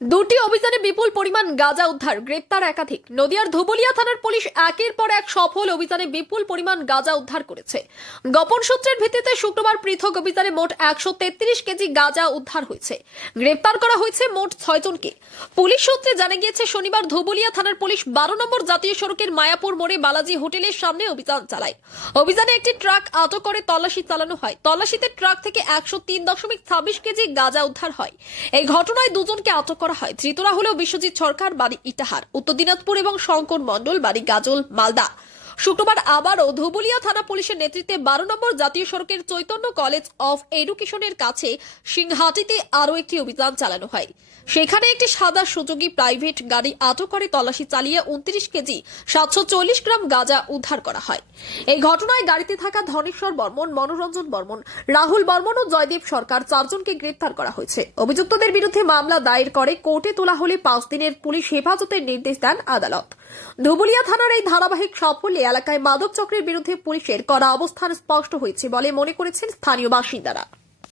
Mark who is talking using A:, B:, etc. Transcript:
A: দুটি অভিযানে বিপুল পরিমাণ গাঁজা উদ্ধার, গ্রেপ্তার একাধিক। নদিয়ার ধুবুলিয়া থানার পুলিশ একের পর এক সফল অভিযানে বিপুল পরিমাণ গাঁজা উদ্ধার করেছে। গোপন সূত্রের ভিত্তিতে শুক্রবার পৃথক অভিযানে মোট একশো তেত্রিশ কেজি গাঁজা উদ্ধার হয়েছে। গ্রেপ্তার করা হয়েছে মোট ছয় জনকে। পুলিশ সূত্রে জানা গিয়েছে, শনিবার ধুবুলিয়া থানার পুলিশ বারো নম্বর জাতীয় সড়কের মায়াপুর মোড়ে বালাজি হোটেলের সামনে অভিযান চালায়। অভিযানে একটি ট্রাক আটক করে তল্লাশি চালানো হয়। তল্লাশিতে ট্রাক থেকে একশো তিন দশমিক ছাব্বিশ কেজি গাঁজা উদ্ধার হয়। এই ঘটনায় দুজনকে আটক করা হয়। ধৃতরা হলেও বিশ্বজিৎ সরকার বাড়ি ইটাহার, উত্তর দিনাজপুর এবং শঙ্কর মণ্ডল বাড়ি গাজল, মালদা। শুক্রবার আবারও ধুবুলিয়া থানা পুলিশের নেতৃত্বে বারো নম্বর জাতীয় সড়কের চৈতন্য কলেজ অফ এডুকেশনের কাছে সিংহাটিতে আরও একটি অভিযান চালানো হয়। সেখানে একটি সাদা সুযোগী প্রাইভেট গাড়ি আটক করে তল্লাশি চালিয়ে উনত্রিশ কেজি সাতশো চল্লিশ গ্রাম গাঁজা উদ্ধার করা হয়। এই ঘটনায় গাড়িতে থাকা ধনেশ্বর বর্মন, মনোরঞ্জন বর্মন, রাহুল বর্মন ও জয়দেব সরকার চারজনকে গ্রেপ্তার করা হয়েছে। অভিযুক্তদের বিরুদ্ধে মামলা দায়ের করে কোর্টে তোলা হলে পাঁচ দিনের পুলিশ হেফাজতের নির্দেশ দেন আদালত। ধুবুলিয়া থানার এই ধারাবাহিক সাফল্যে এলাকায় মাদক চক্রের বিরুদ্ধে পুলিশের করা অবস্থান স্পষ্ট হয়েছে বলে মনে করেছেন স্থানীয় বাসিন্দারা।